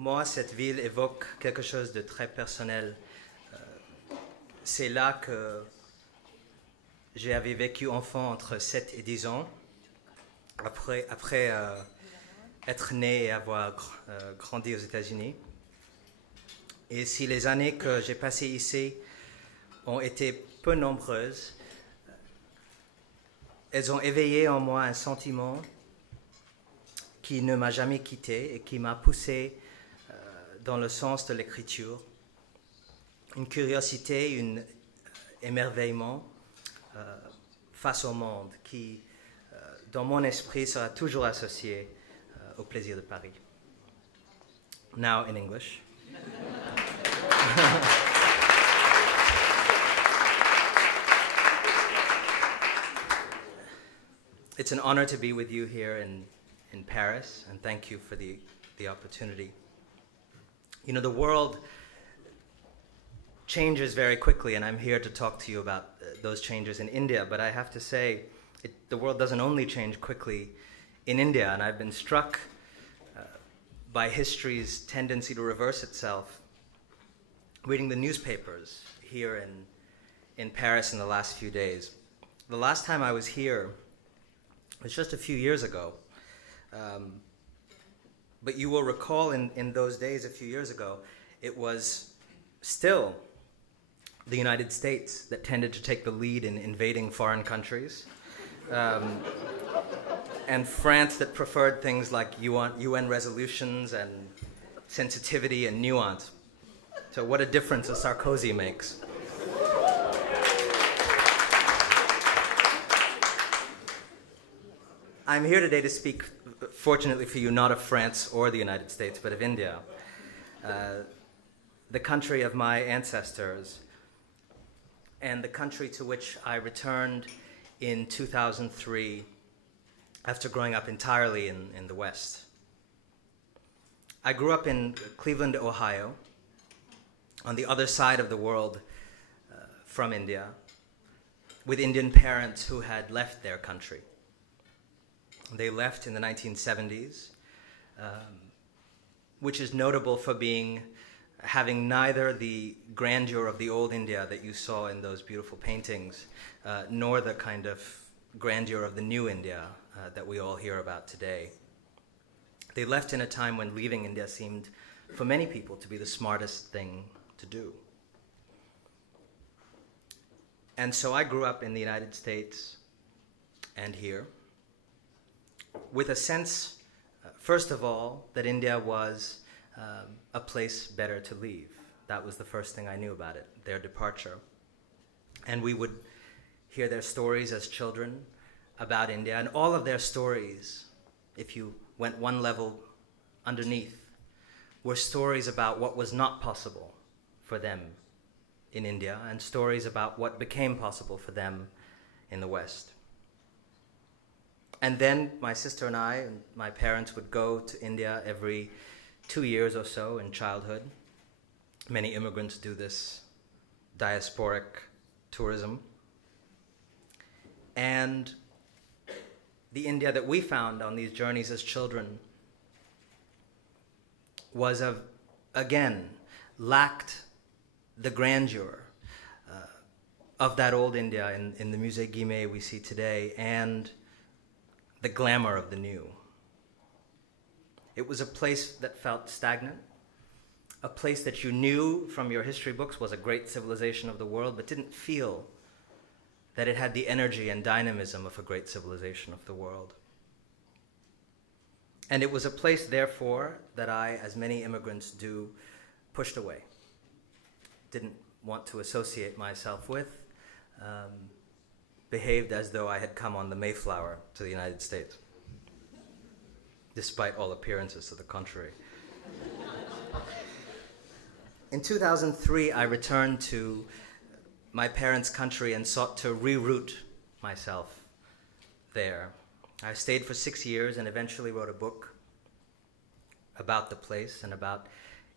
moi, cette ville évoque quelque chose de très personnel. C'est là que j'avais vécu enfant entre 7 et 10 ans, après être né et avoir grandi aux États-Unis. Et si les années que j'ai passées ici ont été peu nombreuses, elles ont éveillé en moi un sentiment qui ne m'a jamais quitté et qui m'a poussé dans le sens de l'écriture. Une curiosité, un émerveillement face au monde qui, dans mon esprit, sera toujours associé au plaisir de Paris. Now in English. It's an honor to be with you here in Paris, and thank you for the opportunity. You know, the world changes very quickly, and I'm here to talk to you about those changes in India, but I have to say, the world doesn't only change quickly in India, and I've been struck by history's tendency to reverse itself reading the newspapers here in Paris in the last few days. The last time I was here was just a few years ago. But you will recall in those days, a few years ago, it was still the United States that tended to take the lead in invading foreign countries. And France that preferred things like UN resolutions and sensitivity and nuance. So what a difference a Sarkozy makes. I'm here today to speak, fortunately for you, not of France or the United States, but of India, the country of my ancestors, and the country to which I returned in 2003 after growing up entirely in the West. I grew up in Cleveland, Ohio, on the other side of the world from India, with Indian parents who had left their country. They left in the 1970s, which is notable for having neither the grandeur of the old India that you saw in those beautiful paintings, nor the kind of grandeur of the new India that we all hear about today. They left in a time when leaving India seemed, for many people, to be the smartest thing to do. And so I grew up in the United States and here, with a sense, first of all, that India was a place better to leave. That was the first thing I knew about it, their departure. And we would hear their stories as children about India, and all of their stories, if you went one level underneath, were stories about what was not possible for them in India, and stories about what became possible for them in the West. And then my sister and I and my parents would go to India every 2 years or so in childhood. Many immigrants do this diasporic tourism. And the India that we found on these journeys as children was, again, lacked the grandeur of that old India in the Musée Guimet we see today, and the glamour of the new. It was a place that felt stagnant, a place that you knew from your history books was a great civilization of the world, but didn't feel that it had the energy and dynamism of a great civilization of the world. And it was a place, therefore, that I, as many immigrants do, pushed away. Didn't want to associate myself with, behaved as though I had come on the Mayflower to the United States, despite all appearances to the contrary. In 2003, I returned to my parents' country and sought to reroute myself there. I stayed for 6 years and eventually wrote a book about the place and about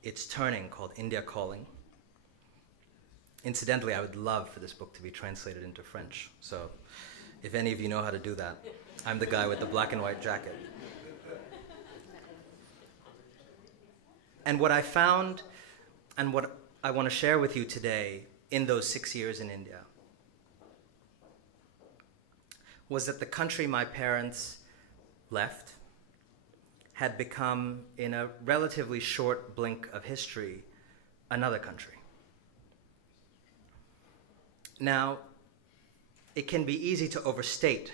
its turning called India Calling. Incidentally, I would love for this book to be translated into French. So if any of you know how to do that, I'm the guy with the black and white jacket. And what I found and what I want to share with you today in those 6 years in India was that the country my parents left had become, in a relatively short blink of history, another country. Now, it can be easy to overstate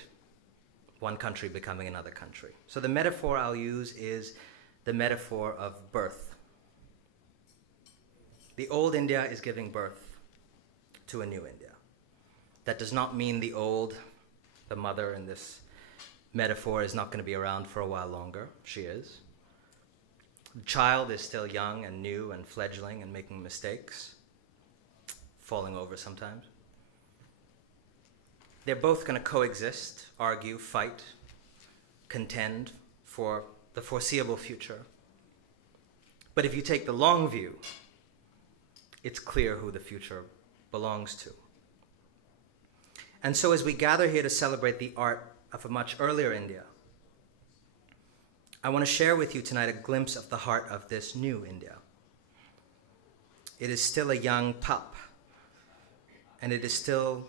one country becoming another country. So the metaphor I'll use is the metaphor of birth. The old India is giving birth to a new India. That does not mean the mother in this metaphor is not going to be around for a while longer. She is. The child is still young and new and fledgling and making mistakes, falling over sometimes. They're both going to coexist, argue, fight, contend for the foreseeable future. But if you take the long view, it's clear who the future belongs to. And so as we gather here to celebrate the art of a much earlier India, I want to share with you tonight a glimpse of the heart of this new India. It is still a young pup, and it is still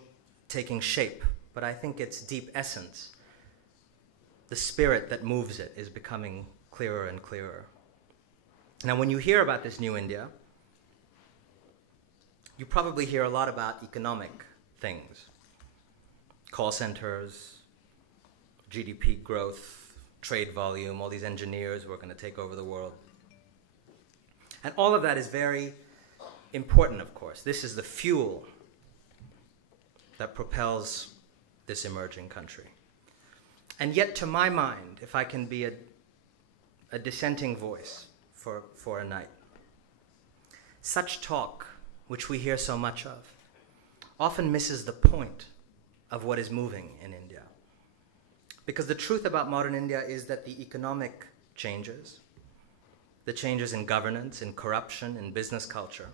taking shape, but I think its deep essence, the spirit that moves it, is becoming clearer and clearer. Now, when you hear about this new India, you probably hear a lot about economic things. Call centers, GDP growth, trade volume, all these engineers who are going to take over the world. And all of that is very important, of course. This is the fuel that propels this emerging country. And yet, to my mind, if I can be a dissenting voice for a night, such talk, which we hear so much of, often misses the point of what is moving in India. Because the truth about modern India is that the economic changes, the changes in governance, in corruption, in business culture,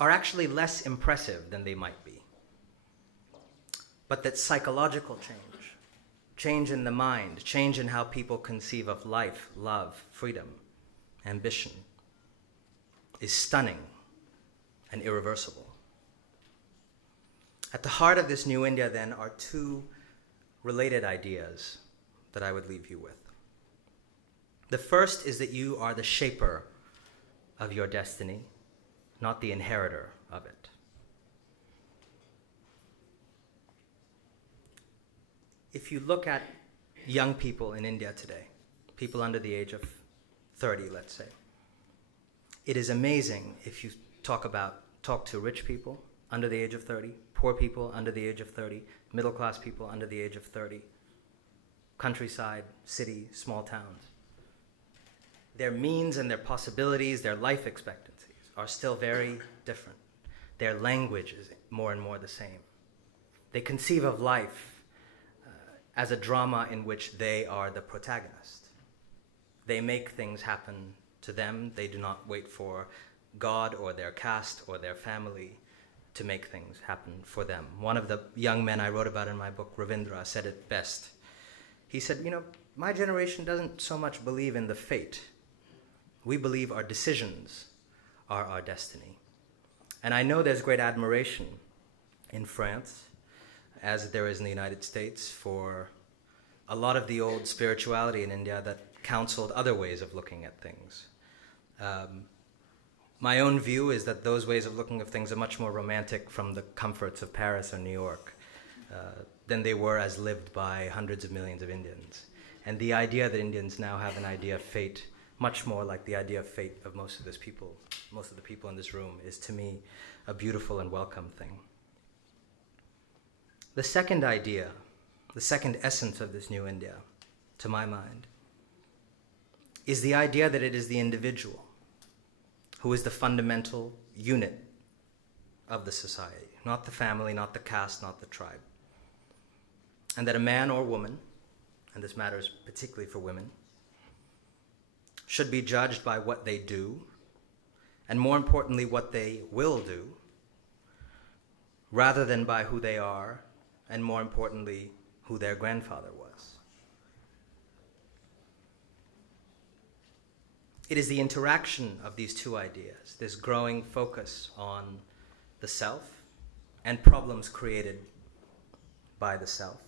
are actually less impressive than they might be. But that psychological change, change in the mind, change in how people conceive of life, love, freedom, ambition, is stunning and irreversible. At the heart of this new India, then, are two related ideas that I would leave you with. The first is that you are the shaper of your destiny, not the inheritor of it. If you look at young people in India today, people under the age of 30, let's say, it is amazing if you talk to rich people under the age of 30, poor people under the age of 30, middle-class people under the age of 30, countryside, city, small towns. Their means and their possibilities, their life expectancies are still very different. Their language is more and more the same. They conceive of life as a drama in which they are the protagonist. They make things happen to them. They do not wait for God or their caste or their family to make things happen for them. One of the young men I wrote about in my book, Ravindra, said it best. He said, my generation doesn't so much believe in the fate. We believe our decisions are our destiny. And I know there's great admiration in France, as there is in the United States, for a lot of the old spirituality in India that counseled other ways of looking at things. My own view is that those ways of looking at things are much more romantic from the comforts of Paris or New York than they were as lived by hundreds of millions of Indians. And the idea that Indians now have an idea of fate, much more like the idea of fate of most of the people in this room, is to me a beautiful and welcome thing. The second idea, the second essence of this new India, to my mind, is the idea that it is the individual who is the fundamental unit of the society, not the family, not the caste, not the tribe. And that a man or woman, and this matters particularly for women, should be judged by what they do, and more importantly, what they will do, rather than by who they are, and more importantly, who their grandfather was. It is the interaction of these two ideas, this growing focus on the self and problems created by the self,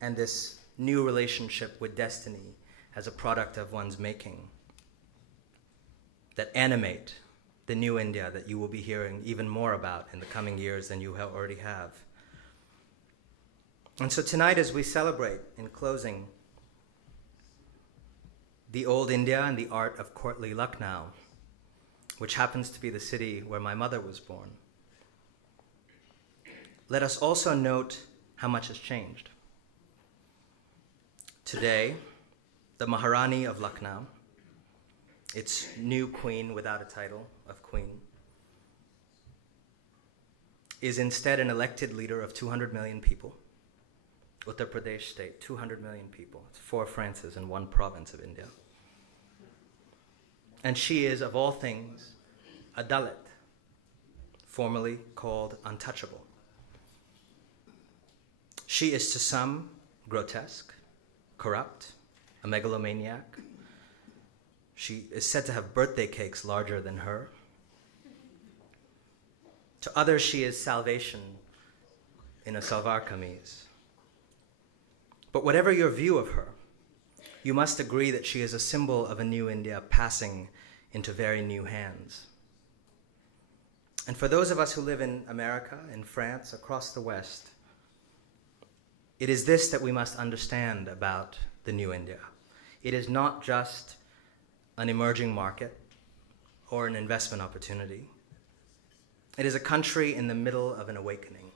and this new relationship with destiny as a product of one's making, that animate the new India that you will be hearing even more about in the coming years than you already have. And so tonight, as we celebrate, in closing, the old India and the art of courtly Lucknow, which happens to be the city where my mother was born, let us also note how much has changed. Today, the Maharani of Lucknow, its new queen without a title of queen, is instead an elected leader of 200 million people. Uttar Pradesh state, 200 million people. It's 4 Frances and 1 province of India. And she is, of all things, a Dalit, formerly called untouchable. She is to some grotesque, corrupt, a megalomaniac. She is said to have birthday cakes larger than her. To others, she is salvation in a salwar kameez. But whatever your view of her, you must agree that she is a symbol of a new India passing into very new hands. And for those of us who live in America, in France, across the West, it is this that we must understand about the new India. It is not just an emerging market or an investment opportunity. It is a country in the middle of an awakening.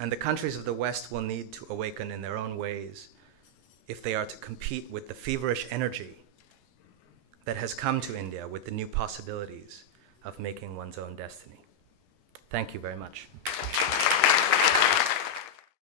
And the countries of the West will need to awaken in their own ways if they are to compete with the feverish energy that has come to India with the new possibilities of making one's own destiny. Thank you very much.